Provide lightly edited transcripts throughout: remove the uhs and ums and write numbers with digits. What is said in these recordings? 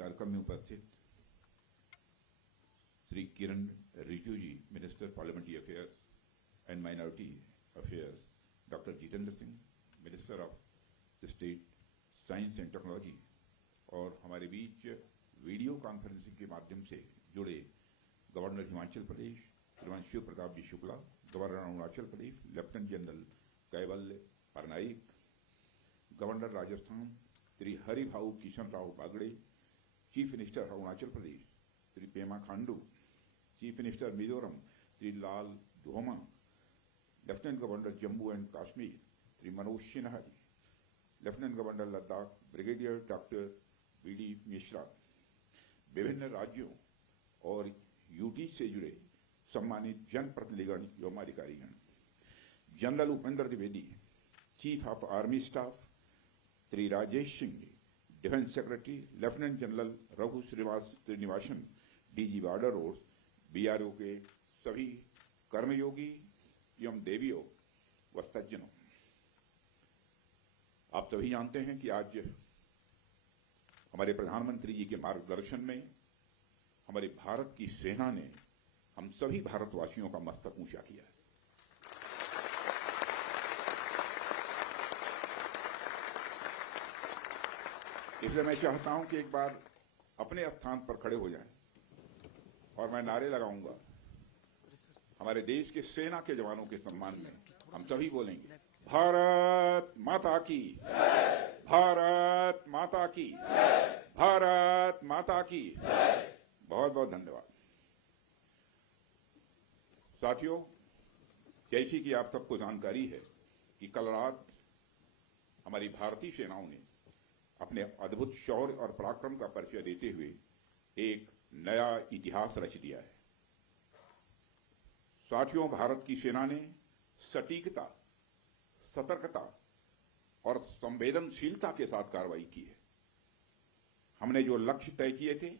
कार्यक्रम में उपस्थित Shri Kiren Rijiju ji, minister parliamentary affairs and minority affairs, doctor Jitendra Singh, minister of the state science and technology, और हमारे बीच वीडियो कॉन्फ्रेंसिंग के माध्यम से जुड़े governor Himachal Pradesh Shriman Shiv Pratap ji Shukla, governor Arunachal Pradesh lieutenant general Kaivalya Patnaik, governor Rajasthan Shri Haribhau Kishan Rao Bagade, chief minister Arunachal Pradesh Shri Pema Khandu, chief minister Mizoram Shri Lal Dhoma, lieutenant governor Jammu and Kashmir Shri Manoj Sinha ji, lieutenant governor Ladakh brigadier doctor V D. Mishra, विभिन्न राज्यों और UT से जुड़े सम्मानित जनप्रतिनिधिगण एवं अधिकारीगण, general Upendra Dwivedi, chief of army staff Shri Rajesh Singh ji, defence secretary lieutenant general Raghu Srinivasan, DG border road, BRO के सभी कर्मयोगी एवं देवियों व सज्जनों, आप सभी जानते हैं कि आज हमारे प्रधानमंत्री जी के मार्गदर्शन में हमारे भारत की सेना ने हम सभी भारतवासियों का मस्तक ऊंचा किया है। इसलिए मैं चाहता हूं कि एक बार अपने स्थान पर खड़े हो जाएं और मैं नारे लगाऊंगा हमारे देश के सेना के जवानों के सम्मान में। हम सभी बोलेंगे, भारत माता की, भारत माता की, भारत माता की। बहुत बहुत धन्यवाद। साथियों, जैसी कि आप सबको जानकारी है कि कल रात हमारी भारतीय सेनाओं ने अपने अद्भुत शौर्य और पराक्रम का परिचय देते हुए एक नया इतिहास रच दिया है। साथियों, भारत की सेना ने सटीकता, सतर्कता और संवेदनशीलता के साथ कार्रवाई की है। हमने जो लक्ष्य तय किए थे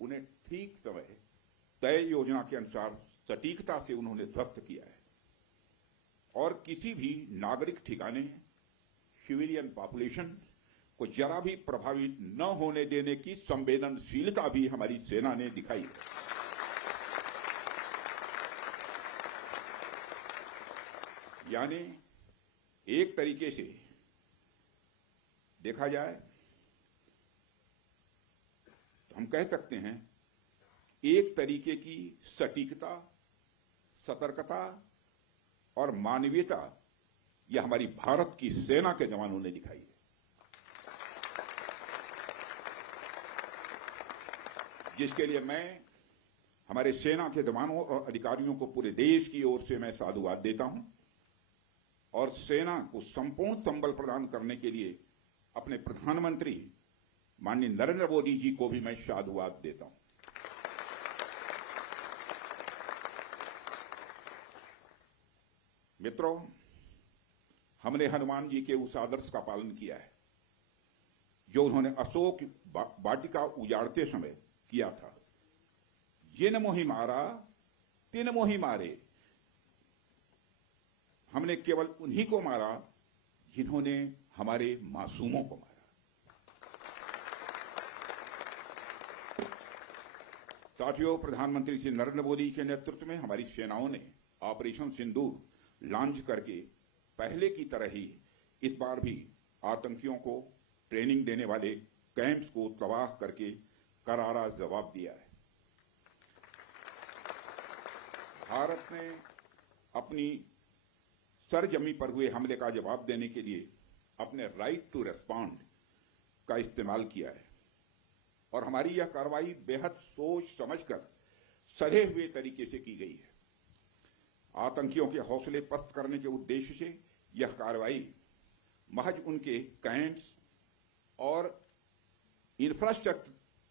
उन्हें ठीक समय तय योजना के अनुसार सटीकता से उन्होंने ध्वस्त किया है और किसी भी नागरिक ठिकाने, सिविलियन पॉपुलेशन को जरा भी प्रभावित न होने देने की संवेदनशीलता भी हमारी सेना ने दिखाई है। यानी एक तरीके से देखा जाए तो हम कह सकते हैं एक तरीके की सटीकता, सतर्कता और मानवीयता यह हमारी भारत की सेना के जवानों ने दिखाई है, जिसके लिए मैं हमारे सेना के जवानों और अधिकारियों को पूरे देश की ओर से मैं साधुवाद देता हूं और सेना को संपूर्ण संबल प्रदान करने के लिए अपने प्रधानमंत्री माननीय नरेंद्र मोदी जी को भी मैं साधुवाद देता हूं। मित्रों, हमने हनुमान जी के उस आदर्श का पालन किया है जो उन्होंने अशोक वाटिका उजाड़ते समय किया था। जिन मोहि मारा तिन मोहि मारे। हमने केवल उन्हीं को मारा जिन्होंने हमारे मासूमों को मारा। साथियों, प्रधानमंत्री श्री नरेंद्र मोदी के नेतृत्व में हमारी सेनाओं ने ऑपरेशन सिंदूर लॉन्च करके पहले की तरह ही इस बार भी आतंकियों को ट्रेनिंग देने वाले कैंप्स को तबाह करके करारा जवाब दिया है। भारत ने अपनी सरजमी पर हुए हमले का जवाब देने के लिए अपने राइट टू रेस्पॉन्ड का इस्तेमाल किया है और हमारी यह कार्रवाई बेहद सोच समझकर सधे हुए तरीके से की गई है। आतंकियों के हौसले पस्त करने के उद्देश्य से यह कार्रवाई महज उनके कैंप्स और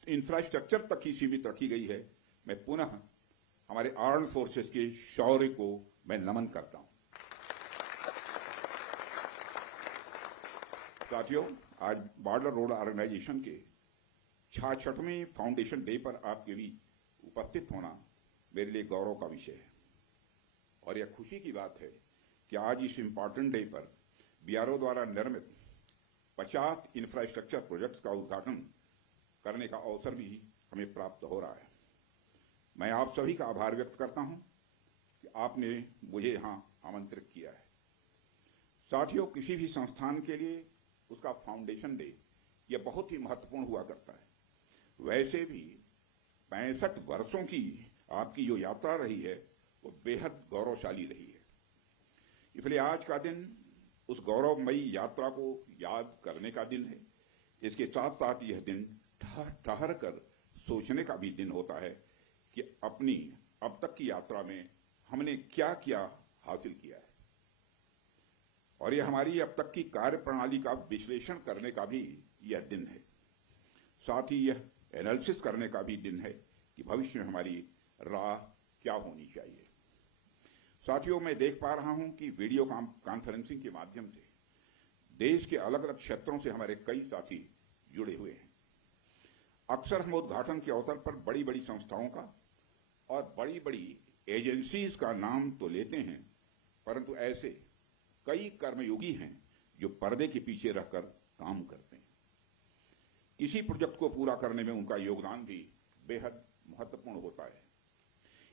इंफ्रास्ट्रक्चर तक ही सीमित रखी गई है। मैं पुनः हमारे आर्म फोर्सेस के शौर्य को मैं नमन करता हूं। साथियों, आज बॉर्डर रोड ऑर्गेनाइजेशन के 66वें फाउंडेशन डे पर आपके बीच उपस्थित होना मेरे लिए गौरव का विषय है और यह खुशी की बात है कि आज इस इंपॉर्टेंट डे पर बीआरओ द्वारा निर्मित 50 इंफ्रास्ट्रक्चर प्रोजेक्ट्स का उद्घाटन करने का अवसर भी हमें प्राप्त हो रहा है। मैं आप सभी का आभार व्यक्त करता हूं कि आपने मुझे यहां आमंत्रित किया है। साथियों, किसी भी संस्थान के लिए उसका फाउंडेशन डे यह बहुत ही महत्वपूर्ण हुआ करता है। वैसे भी 65 वर्षों की आपकी जो यात्रा रही है वो बेहद गौरवशाली रही है। इसलिए आज का दिन उस गौरवमयी यात्रा को याद करने का दिन है। इसके साथ साथ यह दिन ठहर कर सोचने का भी दिन होता है कि अपनी अब तक की यात्रा में हमने क्या क्या हासिल किया है, और यह हमारी अब तक की कार्य प्रणाली का विश्लेषण करने का भी यह दिन है। साथ ही यह एनालिसिस करने का भी दिन है कि भविष्य में हमारी राह क्या होनी चाहिए। साथियों, मैं देख पा रहा हूं कि वीडियो कॉन्फ्रेंसिंग के माध्यम से देश के अलग अलग क्षेत्रों से हमारे कई साथी जुड़े हुए हैं। अक्सर हम उद्घाटन के अवसर पर बड़ी बड़ी संस्थाओं का और बड़ी बड़ी एजेंसीज का नाम तो लेते हैं, परंतु ऐसे कई कर्मयोगी हैं जो पर्दे के पीछे रहकर काम करते हैं। किसी प्रोजेक्ट को पूरा करने में उनका योगदान भी बेहद महत्वपूर्ण होता है।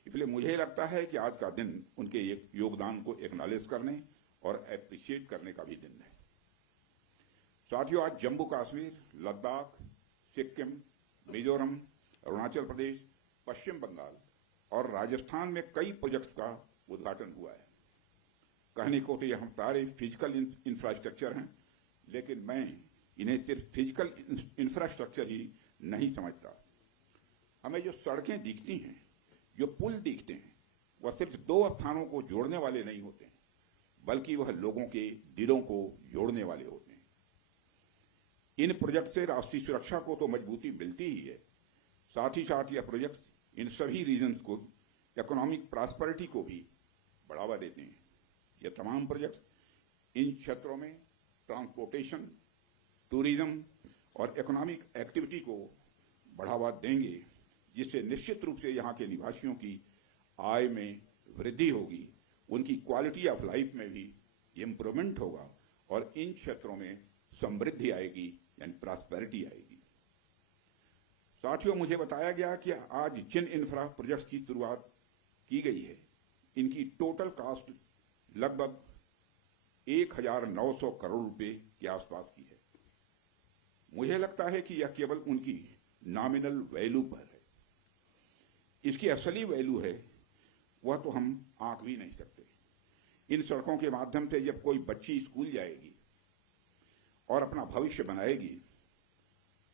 इसलिए मुझे लगता है कि आज का दिन उनके योगदान को एक्नॉलेज करने और एप्रिशिएट करने का भी दिन है। साथियों, आज जम्मू कश्मीर, लद्दाख, सिक्किम, मिजोरम, अरुणाचल प्रदेश, पश्चिम बंगाल और राजस्थान में कई प्रोजेक्ट्स का उद्घाटन हुआ है। कहने को तो ये हम सारे फिजिकल इंफ्रास्ट्रक्चर हैं, लेकिन मैं इन्हें सिर्फ फिजिकल इंफ्रास्ट्रक्चर ही नहीं समझता। हमें जो सड़कें दिखती हैं, जो पुल दिखते हैं, वह सिर्फ दो स्थानों को जोड़ने वाले नहीं होते हैं, बल्कि वह लोगों के दिलों को जोड़ने वाले होते हैं। इन प्रोजेक्ट से राष्ट्रीय सुरक्षा को तो मजबूती मिलती ही है, साथ ही साथ यह प्रोजेक्ट इन सभी रीजन्स को इकोनॉमिक प्रॉस्पेरिटी को भी बढ़ावा देते हैं। यह तमाम प्रोजेक्ट इन क्षेत्रों में ट्रांसपोर्टेशन, टूरिज्म और इकोनॉमिक एक्टिविटी को बढ़ावा देंगे, जिससे निश्चित रूप से यहाँ के निवासियों की आय में वृद्धि होगी, उनकी क्वालिटी ऑफ लाइफ में भी इम्प्रूवमेंट होगा और इन क्षेत्रों में समृद्धि आएगी, यानी प्रॉस्पेरिटी आएगी। साथियों, मुझे बताया गया कि आज जिन इंफ्रा प्रोजेक्ट्स की शुरुआत की गई है, इनकी टोटल कॉस्ट लगभग 1900 करोड़ रुपए के आसपास की है। मुझे लगता है कि यह केवल उनकी नॉमिनल वैल्यू पर है। इसकी असली वैल्यू है वह तो हम आंक भी नहीं सकते। इन सड़कों के माध्यम से जब कोई बच्ची स्कूल जाएगी और अपना भविष्य बनाएगी,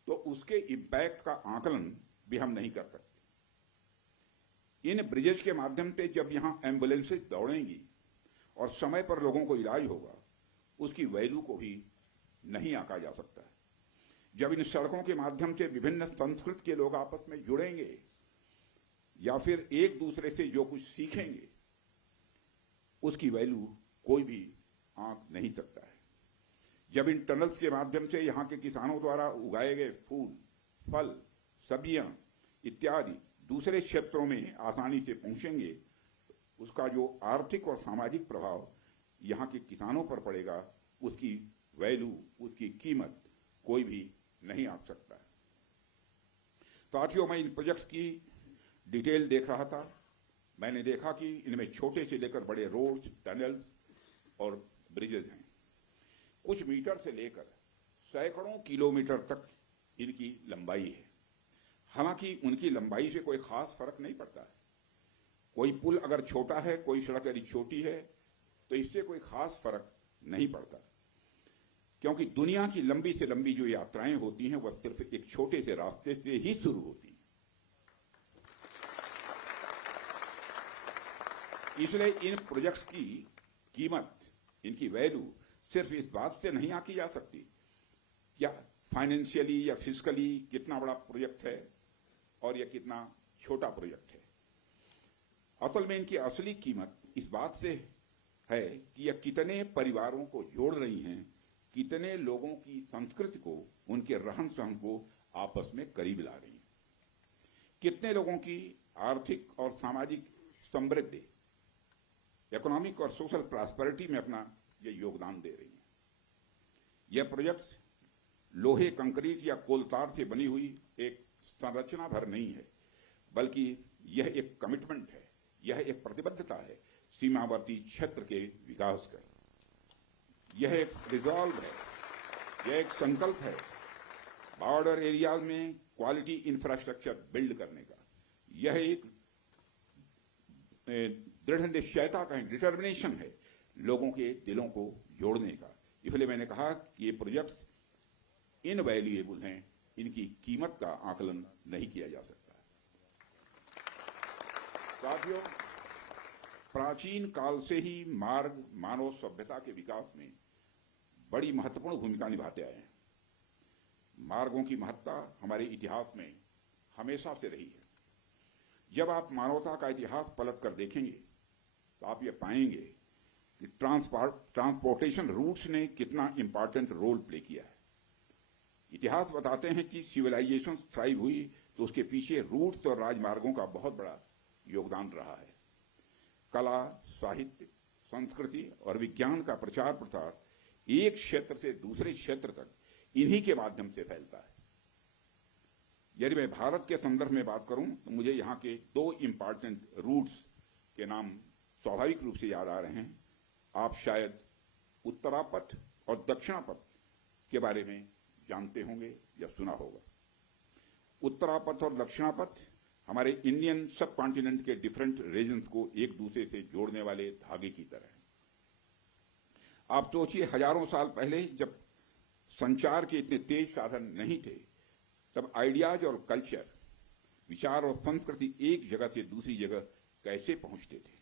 तो उसके इम्पैक्ट का आकलन भी हम नहीं कर सकते। इन ब्रिजेस के माध्यम से जब यहां एम्बुलेंसेज दौड़ेंगी और समय पर लोगों को इलाज होगा, उसकी वैल्यू को भी नहीं आंका जा सकता। जब इन सड़कों के माध्यम से विभिन्न संस्कृति के लोग आपस में जुड़ेंगे या फिर एक दूसरे से जो कुछ सीखेंगे, उसकी वैल्यू कोई भी आंक नहीं सकता है। जब इन टनल्स के माध्यम से यहाँ के किसानों द्वारा उगाए गए फूल, फल, सब्जियां इत्यादि दूसरे क्षेत्रों में आसानी से पहुंचेंगे, उसका जो आर्थिक और सामाजिक प्रभाव यहाँ के किसानों पर पड़ेगा, उसकी वैल्यू, उसकी कीमत कोई भी नहीं आंक सकता है। साथियों, मैं इन प्रोजेक्ट्स की डिटेल देख रहा था। मैंने देखा कि इनमें छोटे से लेकर बड़े रोड्स, टनल्स और ब्रिजेज हैं। कुछ मीटर से लेकर सैकड़ों किलोमीटर तक इनकी लंबाई है। हालांकि उनकी लंबाई से कोई खास फर्क नहीं पड़ता है। कोई पुल अगर छोटा है, कोई सड़क यदि छोटी है, तो इससे कोई खास फर्क नहीं पड़ता, क्योंकि दुनिया की लंबी से लंबी जो यात्राएं होती हैं वह सिर्फ एक छोटे से रास्ते से ही शुरू होती हैं। इसलिए इन प्रोजेक्ट्स की कीमत, इनकी वैल्यू सिर्फ इस बात से नहीं आंकी जा सकती क्या फाइनेंशियली या फिजिकली कितना बड़ा प्रोजेक्ट है और यह कितना छोटा प्रोजेक्ट है। असल में इनकी असली कीमत इस बात से है कि यह कितने परिवारों को जोड़ रही हैं, कितने लोगों की संस्कृति को, उनके रहन सहन को आपस में करीब ला रही हैं, कितने लोगों की आर्थिक और सामाजिक समृद्धि, इकोनॉमिक और सोशल प्रॉस्पेरिटी में अपना ये योगदान दे रही हैं। यह प्रोजेक्ट्स लोहे, कंक्रीट या कोलतार से बनी हुई एक संरचना भर नहीं है, बल्कि यह एक कमिटमेंट है, यह एक प्रतिबद्धता है सीमावर्ती क्षेत्र के विकास का। यह एक रिजॉल्व है, यह एक संकल्प है बॉर्डर एरियाज में क्वालिटी इंफ्रास्ट्रक्चर बिल्ड करने का। यह एक दृढ़ निश्चयता का डिटर्मिनेशन है लोगों के दिलों को जोड़ने का। इसलिए मैंने कहा कि ये प्रोजेक्ट्स इनवैल्यूएबल हैं, इनकी कीमत का आकलन नहीं किया जा सकता। साथियों, प्राचीन काल से ही मार्ग मानव सभ्यता के विकास में बड़ी महत्वपूर्ण भूमिका निभाते आए हैं। मार्गों की महत्ता हमारे इतिहास में हमेशा से रही है। जब आप मानवता का इतिहास पलट कर देखेंगे तो आप ये पाएंगे कि ट्रांसपोर्टेशन रूट्स ने कितना इंपॉर्टेंट रोल प्ले किया है। इतिहास बताते हैं कि सिविलाइजेशन थ्राइव हुई तो उसके पीछे रूट्स और राजमार्गों का बहुत बड़ा योगदान रहा है। कला, साहित्य, संस्कृति और विज्ञान का प्रचार प्रसार एक क्षेत्र से दूसरे क्षेत्र तक इन्हीं के माध्यम से फैलता है। यदि मैं भारत के संदर्भ में बात करूं तो मुझे यहां के दो इंपॉर्टेंट रूट्स के नाम स्वाभाविक रूप से याद आ रहे हैं। आप शायद उत्तरापथ और दक्षिणापथ के बारे में जानते होंगे या सुना होगा। उत्तरापथ और दक्षिणापथ हमारे इंडियन सब कॉन्टिनेंट के डिफरेंट रीजन्स को एक दूसरे से जोड़ने वाले धागे की तरह है। आप सोचिए, हजारों साल पहले जब संचार के इतने तेज साधन नहीं थे, तब आइडियाज और कल्चर, विचार और संस्कृति एक जगह से दूसरी जगह कैसे पहुंचते थे।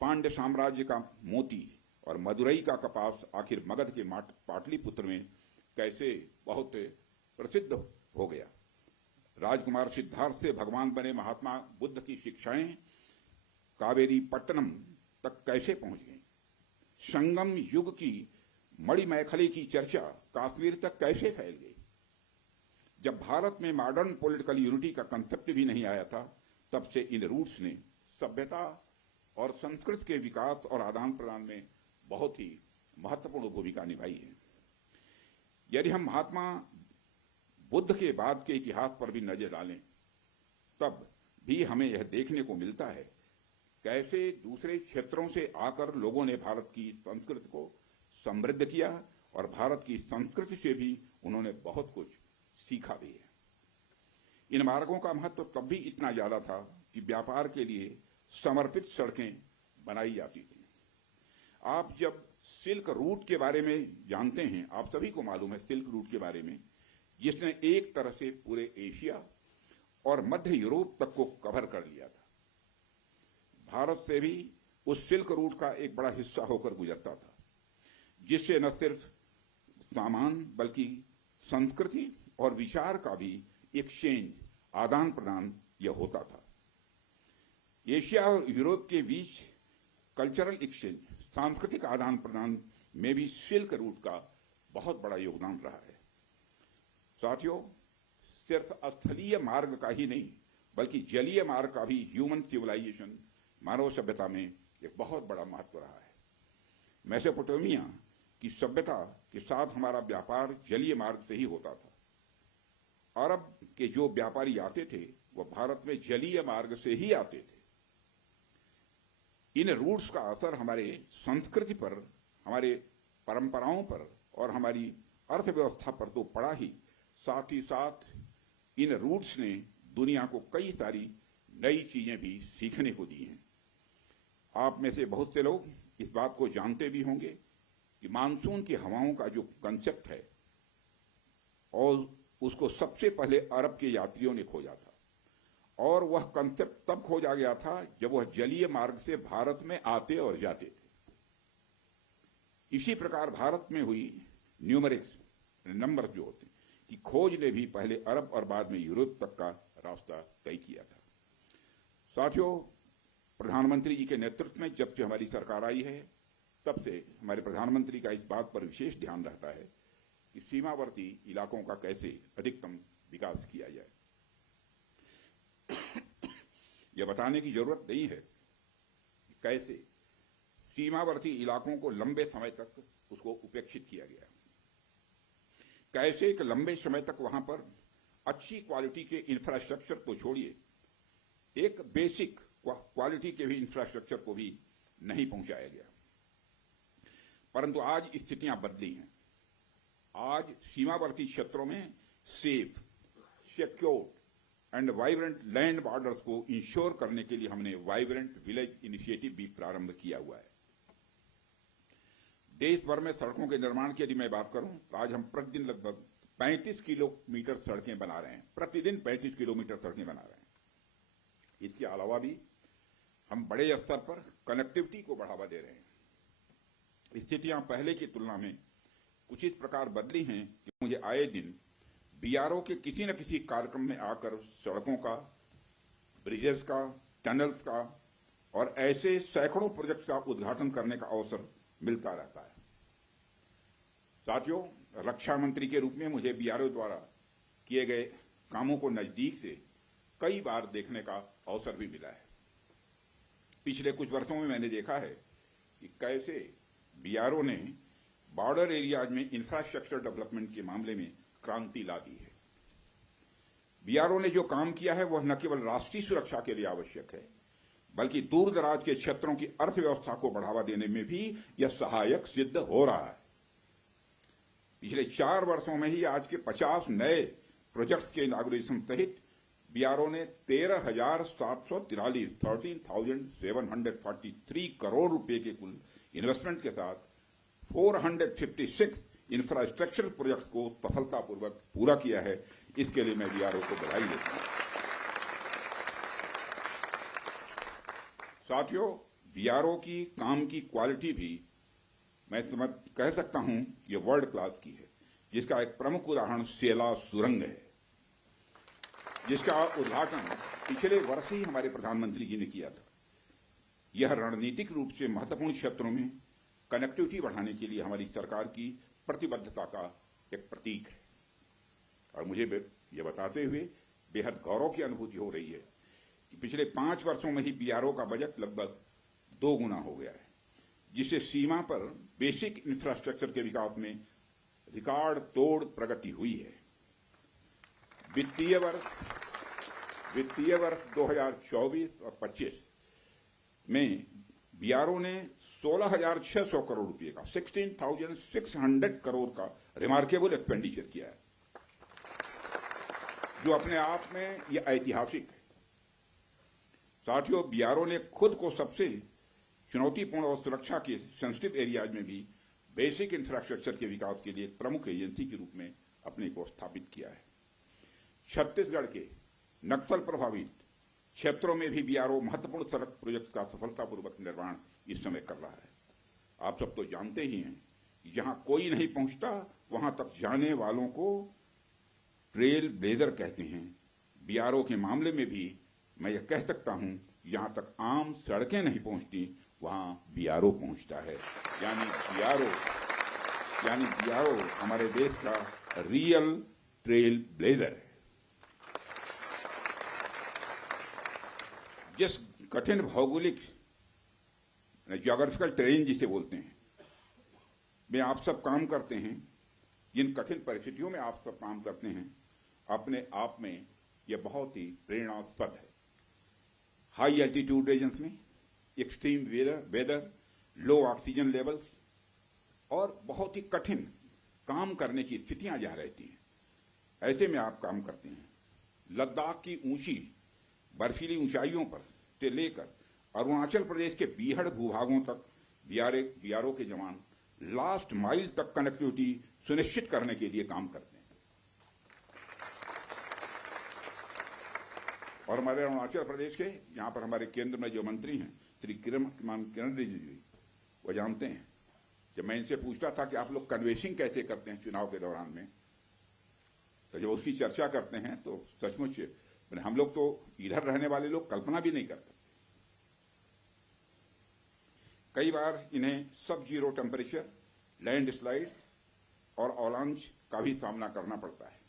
पांड्य साम्राज्य का मोती और मदुरई का कपास आखिर मगध के पाटलिपुत्र में कैसे बहुत प्रसिद्ध हो गया। राजकुमार सिद्धार्थ से भगवान बने महात्मा बुद्ध की शिक्षाएं कावेरी पट्टनम तक कैसे पहुंच गई। संगम युग की मणिमैखली की चर्चा कश्मीर तक कैसे फैल गई। जब भारत में मॉडर्न पॉलिटिकल यूनिटी का कंसेप्ट भी नहीं आया था, तब से इन रूट्स ने सभ्यता और संस्कृति के विकास और आदान प्रदान में बहुत ही महत्वपूर्ण भूमिका निभाई है। यदि हम महात्मा बुद्ध के बाद के इतिहास पर भी नजर डालें, तब भी हमें यह देखने को मिलता है कैसे दूसरे क्षेत्रों से आकर लोगों ने भारत की संस्कृति को समृद्ध किया और भारत की संस्कृति से भी उन्होंने बहुत कुछ सीखा भी है। इन मार्गों का महत्व तब भी इतना ज्यादा था कि व्यापार के लिए समर्पित सड़कें बनाई जाती थी। आप जब सिल्क रूट के बारे में जानते हैं, आप सभी को मालूम है सिल्क रूट के बारे में, जिसने एक तरह से पूरे एशिया और मध्य यूरोप तक को कवर कर लिया था। भारत से भी उस सिल्क रूट का एक बड़ा हिस्सा होकर गुजरता था, जिससे न सिर्फ सामान बल्कि संस्कृति और विचार का भी एक्सचेंज, आदान प्रदान यह होता था। एशिया और यूरोप के बीच कल्चरल एक्सचेंज, सांस्कृतिक आदान प्रदान में भी सिल्क रूट का बहुत बड़ा योगदान रहा है। साथियों, सिर्फ स्थलीय मार्ग का ही नहीं बल्कि जलीय मार्ग का भी ह्यूमन सिविलाइजेशन, मानव सभ्यता में एक बहुत बड़ा महत्व रहा है। मेसोपोटामिया की सभ्यता के साथ हमारा व्यापार जलीय मार्ग से ही होता था। अरब के जो व्यापारी आते थे वह भारत में जलीय मार्ग से ही आते थे। इन रूट्स का असर हमारे संस्कृति पर, हमारे परंपराओं पर और हमारी अर्थव्यवस्था पर तो पड़ा ही, साथ ही साथ इन रूट्स ने दुनिया को कई सारी नई चीजें भी सीखने को दी हैं। आप में से बहुत से लोग इस बात को जानते भी होंगे कि मानसून की हवाओं का जो कंसेप्ट है, और उसको सबसे पहले अरब के यात्रियों ने खोजा था, और वह कंसेप्ट तब खोजा गया था जब वह जलीय मार्ग से भारत में आते और जाते थे। इसी प्रकार भारत में हुई न्यूमेरिक्स, नंबर जो होते की खोज ने भी पहले अरब और बाद में यूरोप तक का रास्ता तय किया था। साथियों, प्रधानमंत्री जी के नेतृत्व में जब से हमारी सरकार आई है, तब से हमारे प्रधानमंत्री का इस बात पर विशेष ध्यान रहता है कि सीमावर्ती इलाकों का कैसे अधिकतम विकास किया जाए। यह बताने की जरूरत नहीं है कि कैसे सीमावर्ती इलाकों को लंबे समय तक उसको उपेक्षित किया गया, कैसे एक लंबे समय तक वहां पर अच्छी क्वालिटी के इंफ्रास्ट्रक्चर को छोड़िए, एक बेसिक क्वालिटी के भी इंफ्रास्ट्रक्चर को भी नहीं पहुंचाया गया। परंतु आज स्थितियां बदली हैं। आज सीमावर्ती क्षेत्रों में safe, secure and vibrant land borders को इंश्योर करने के लिए हमने वाइब्रेंट विलेज इनिशिएटिव भी प्रारंभ किया हुआ है। देश भर में सड़कों के निर्माण की यदि मैं बात करूं तो आज हम प्रतिदिन लगभग 35 किलोमीटर सड़कें बना रहे हैं, प्रतिदिन 35 किलोमीटर सड़कें बना रहे हैं। इसके अलावा भी हम बड़े स्तर पर कनेक्टिविटी को बढ़ावा दे रहे हैं। स्थितियां पहले की तुलना में कुछ इस प्रकार बदली हैं कि मुझे आए दिन बीआरओ के किसी न किसी कार्यक्रम में आकर सड़कों का, ब्रिजेस का, टनल्स का और ऐसे सैकड़ों प्रोजेक्ट्स का उद्घाटन करने का अवसर मिलता रहता है। साथियों, रक्षा मंत्री के रूप में मुझे बीआरओ द्वारा किए गए कामों को नजदीक से कई बार देखने का अवसर भी मिला है। पिछले कुछ वर्षों में मैंने देखा है कि कैसे बीआरओ ने बॉर्डर एरियाज में इंफ्रास्ट्रक्चर डेवलपमेंट के मामले में क्रांति ला दी है। बीआरओ ने जो काम किया है वह न केवल राष्ट्रीय सुरक्षा के लिए आवश्यक है, बल्कि दूर दराज के क्षेत्रों की अर्थव्यवस्था को बढ़ावा देने में भी यह सहायक सिद्ध हो रहा है। पिछले 4 वर्षों में ही आज के 50 नए प्रोजेक्ट्स के इनॉग्रेशन सहित बीआरओ ने 13,743 करोड़ रुपए के कुल इन्वेस्टमेंट के साथ 456 इंफ्रास्ट्रक्चर प्रोजेक्ट्स को सफलतापूर्वक पूरा किया है। इसके लिए मैं बीआरओ को बधाई देता हूं। साथियों, बीआरओ की काम की क्वालिटी भी मैं कह सकता हूं ये वर्ल्ड क्लास की है, जिसका एक प्रमुख उदाहरण सेला सुरंग है, जिसका उद्घाटन पिछले वर्ष ही हमारे प्रधानमंत्री जी ने किया था। यह रणनीतिक रूप से महत्वपूर्ण क्षेत्रों में कनेक्टिविटी बढ़ाने के लिए हमारी सरकार की प्रतिबद्धता का एक प्रतीक है और मुझे यह बताते हुए बेहद गौरव की अनुभूति हो रही है कि पिछले 5 वर्षों में ही बीआरओ का बजट लगभग 2 गुना हो गया है, जिससे सीमा पर बेसिक इंफ्रास्ट्रक्चर के विकास में रिकॉर्ड तोड़ प्रगति हुई है। वित्तीय वर्ष 2024 और 25 में बीआरओ ने 16,600 करोड़ रुपए का 16,600 करोड़ का रिमार्केबल एक्सपेंडिचर किया है, जो अपने आप में यह ऐतिहासिक है। साथियों, बीआरओ ने खुद को सबसे चुनौतीपूर्ण और सुरक्षा के सेंसिटिव एरियाज में भी बेसिक इंफ्रास्ट्रक्चर के विकास के लिए एक प्रमुख एजेंसी के रूप में अपने को स्थापित किया है। छत्तीसगढ़ के नक्सल प्रभावित क्षेत्रों में भी बीआरओ महत्वपूर्ण सड़क प्रोजेक्ट का सफलतापूर्वक निर्माण इस समय कर रहा है। आप सब तो जानते ही हैं कि जहां कोई नहीं पहुंचता वहां तक जाने वालों को ट्रेल ब्लेजर कहते हैं। बीआरओ के मामले में भी मैं यह कह सकता हूं, यहां तक आम सड़कें नहीं पहुंचती वहां बीआरओ पहुंचता है। यानी बीआरओ हमारे देश का रियल ट्रेल ब्लेजर है। जिस कठिन भौगोलिक ज्योग्राफिकल टेरेन जिसे बोलते हैं में आप सब काम करते हैं, जिन कठिन परिस्थितियों में आप सब काम करते हैं, अपने आप में यह बहुत ही प्रेरणास्पद है। हाई एल्टीट्यूड रीजन्स में एक्सट्रीम वेदर, लो ऑक्सीजन लेवल्स और बहुत ही कठिन काम करने की स्थितियां जहां रहती हैं, ऐसे में आप काम करते हैं। लद्दाख की ऊंची बर्फीली ऊंचाइयों पर से लेकर अरुणाचल प्रदेश के बीहड़ भूभागों तक बीआरओ के जवान लास्ट माइल तक कनेक्टिविटी सुनिश्चित करने के लिए काम करते हैं। और हमारे अरुणाचल प्रदेश के यहां पर हमारे केंद्र में जो मंत्री हैं श्री किरण रिजिजू जी, वो जानते हैं। जब मैं इनसे पूछता था कि आप लोग कन्वेंसिंग कैसे करते हैं चुनाव के दौरान में, तो जब उसकी चर्चा करते हैं तो सचमुच हम लोग तो इधर रहने वाले लोग कल्पना भी नहीं करते। कई बार इन्हें सब जीरो टेम्परेचर, लैंड स्लाइड और अवलांच का भी सामना करना पड़ता है।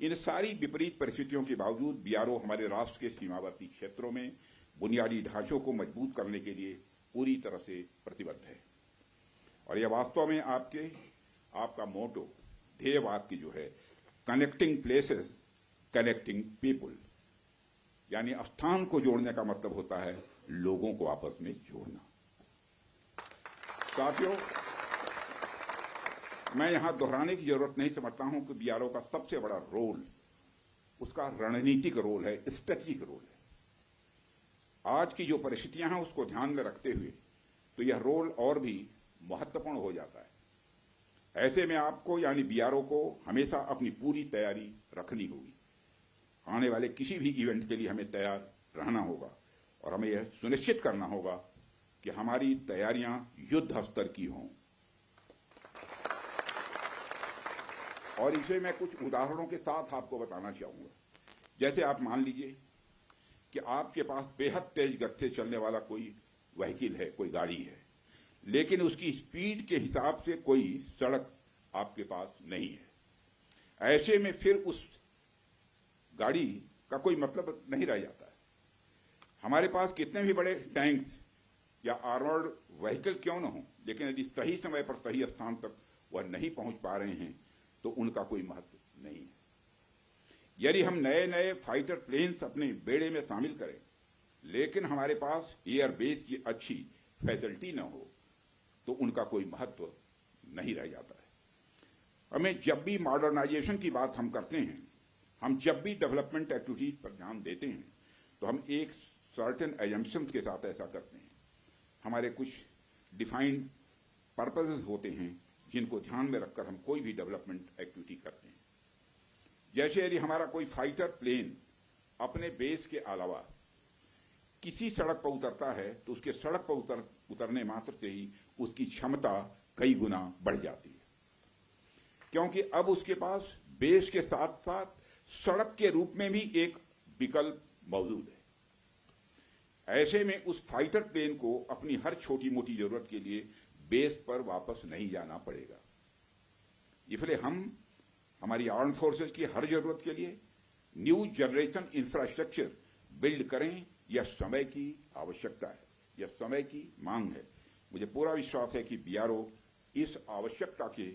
इन सारी विपरीत परिस्थितियों के बावजूद बीआरओ हमारे राष्ट्र के सीमावर्ती क्षेत्रों में बुनियादी ढांचों को मजबूत करने के लिए पूरी तरह से प्रतिबद्ध है। और यह वास्तव में आपका मोटो, ध्येय वाक्य जो है, कनेक्टिंग प्लेसेस कनेक्टिंग पीपुल, यानी स्थान को जोड़ने का मतलब होता है लोगों को आपस में जोड़ना। साथियों, मैं यहां दोहराने की जरूरत नहीं समझता हूं कि बीआरओ का सबसे बड़ा रोल उसका रणनीतिक रोल है, स्ट्रेटेजिक रोल है। आज की जो परिस्थितियां हैं उसको ध्यान में रखते हुए तो यह रोल और भी महत्वपूर्ण हो जाता है। ऐसे में आपको यानी बीआरओ को हमेशा अपनी पूरी तैयारी रखनी होगी। आने वाले किसी भी इवेंट के लिए हमें तैयार रहना होगा और हमें यह सुनिश्चित करना होगा कि हमारी तैयारियां युद्ध स्तर की हों। और इसे मैं कुछ उदाहरणों के साथ आपको बताना चाहूंगा। जैसे आप मान लीजिए कि आपके पास बेहद तेज गति से चलने वाला कोई व्हीकल है, कोई गाड़ी है, लेकिन उसकी स्पीड के हिसाब से कोई सड़क आपके पास नहीं है। ऐसे में फिर उस गाड़ी का कोई मतलब नहीं रह जाता है। हमारे पास कितने भी बड़े टैंक्स या आर्मर्ड व्हीकल क्यों न हो, लेकिन यदि सही समय पर सही स्थान तक वह नहीं पहुंच पा रहे हैं तो उनका कोई महत्व नहीं है। यदि हम नए नए फाइटर प्लेन्स अपने बेड़े में शामिल करें, लेकिन हमारे पास एयरबेस की अच्छी फैसिलिटी न हो तो उनका कोई महत्व नहीं रह जाता है। हमें जब भी मॉडर्नाइजेशन की बात हम करते हैं, हम जब भी डेवलपमेंट एक्टिविटीज पर ध्यान देते हैं, तो हम एक सर्टेन एजम्पशंस के साथ ऐसा करते हैं। हमारे कुछ डिफाइंड पर्पसेस होते हैं जिनको ध्यान में रखकर हम कोई भी डेवलपमेंट एक्टिविटी करते हैं। जैसे यदि हमारा कोई फाइटर प्लेन अपने बेस के अलावा किसी सड़क पर उतरता है तो उसके सड़क पर उतरने मात्र से ही उसकी क्षमता कई गुना बढ़ जाती है, क्योंकि अब उसके पास बेस के साथ साथ सड़क के रूप में भी एक विकल्प मौजूद है। ऐसे में उस फाइटर प्लेन को अपनी हर छोटी मोटी जरूरत के लिए बेस पर वापस नहीं जाना पड़ेगा। इसलिए हम हमारी आर्म फोर्सेस की हर जरूरत के लिए न्यू जनरेशन इंफ्रास्ट्रक्चर बिल्ड करें, यह समय की आवश्यकता है, यह समय की मांग है। मुझे पूरा विश्वास है कि बीआरओ इस आवश्यकता के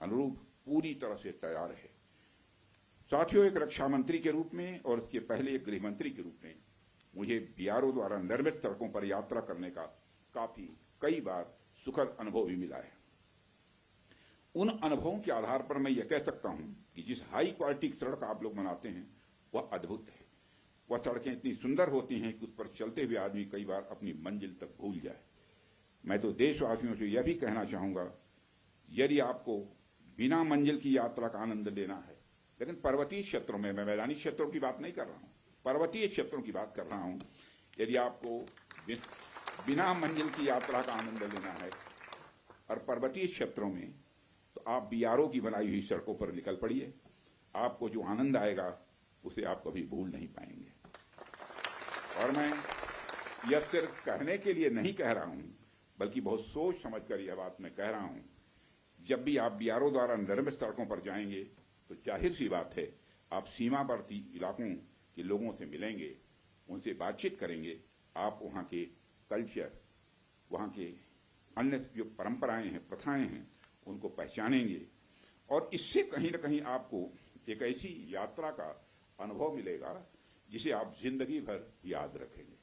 अनुरूप पूरी तरह से तैयार है। साथियों, एक रक्षा मंत्री के रूप में और इसके पहले एक गृह मंत्री के रूप में मुझे बीआरओ द्वारा निर्मित सड़कों पर यात्रा करने का कई बार सुखद अनुभव भी मिला है। उन अनुभवों के आधार पर मैं यह कह सकता हूं कि जिस हाई क्वालिटी की सड़क आप लोग बनाते हैं वह अद्भुत है। वह सड़कें इतनी सुंदर होती हैं कि उस पर चलते हुए आदमी कई बार अपनी मंजिल तक भूल जाए। मैं तो देशवासियों से यह भी कहना चाहूंगा, यदि आपको बिना मंजिल की यात्रा का आनंद लेना है, लेकिन पर्वतीय क्षेत्रों में, मैं मैदानी क्षेत्रों की बात नहीं कर रहा हूं, पर्वतीय क्षेत्रों की बात कर रहा हूं, यदि आपको बिना मंजिल की यात्रा का आनंद लेना है और पर्वतीय क्षेत्रों में, तो आप बीआरओ की बनाई हुई सड़कों पर निकल पड़िए। आपको जो आनंद आएगा उसे आप कभी भूल नहीं पाएंगे। और मैं यह सिर्फ कहने के लिए नहीं कह रहा हूं, बल्कि बहुत सोच समझकर यह बात मैं कह रहा हूं। जब भी आप बीआरओ द्वारा निर्मित सड़कों पर जाएंगे तो जाहिर सी बात है आप सीमावर्ती इलाकों के लोगों से मिलेंगे, उनसे बातचीत करेंगे, आप वहां के कल्चर, वहां के अन्य जो परंपराएं हैं, प्रथाएं हैं, उनको पहचानेंगे और इससे कहीं न कहीं आपको एक ऐसी यात्रा का अनुभव मिलेगा जिसे आप जिंदगी भर याद रखेंगे।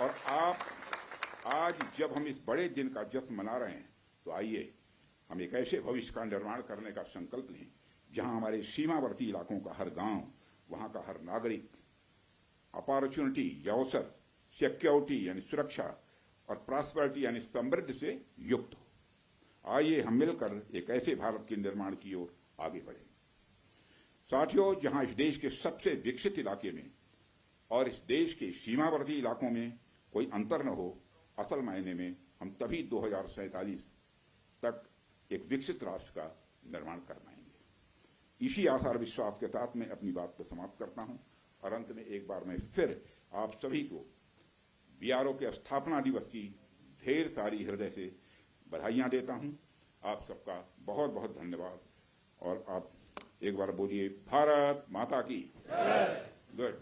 और आप आज जब हम इस बड़े दिन का जश्न मना रहे हैं, तो आइए हम एक ऐसे भविष्य का निर्माण करने का संकल्प लें जहां हमारे सीमावर्ती इलाकों का हर गांव, वहां का हर नागरिक अपॉर्चुनिटी या अवसर, सिक्योरिटी यानी सुरक्षा और प्रॉस्पेरिटी यानी समृद्धि से युक्त हो। आइए हम मिलकर एक ऐसे भारत के निर्माण की ओर आगे बढ़ें। साथियों, जहां इस देश के सबसे विकसित इलाके में और इस देश के सीमावर्ती इलाकों में कोई अंतर न हो, असल मायने में हम तभी 2047 तक एक विकसित राष्ट्र का निर्माण कर पाएंगे। इसी आशा और विश्वास के साथ मैं अपनी बात को समाप्त करता हूं और अंत में एक बार मैं फिर आप सभी को बीआरओ के स्थापना दिवस की ढेर सारी हृदय से बधाइयां देता हूं। आप सबका बहुत बहुत धन्यवाद। और आप एक बार बोलिए, भारत माता की जय। गुड।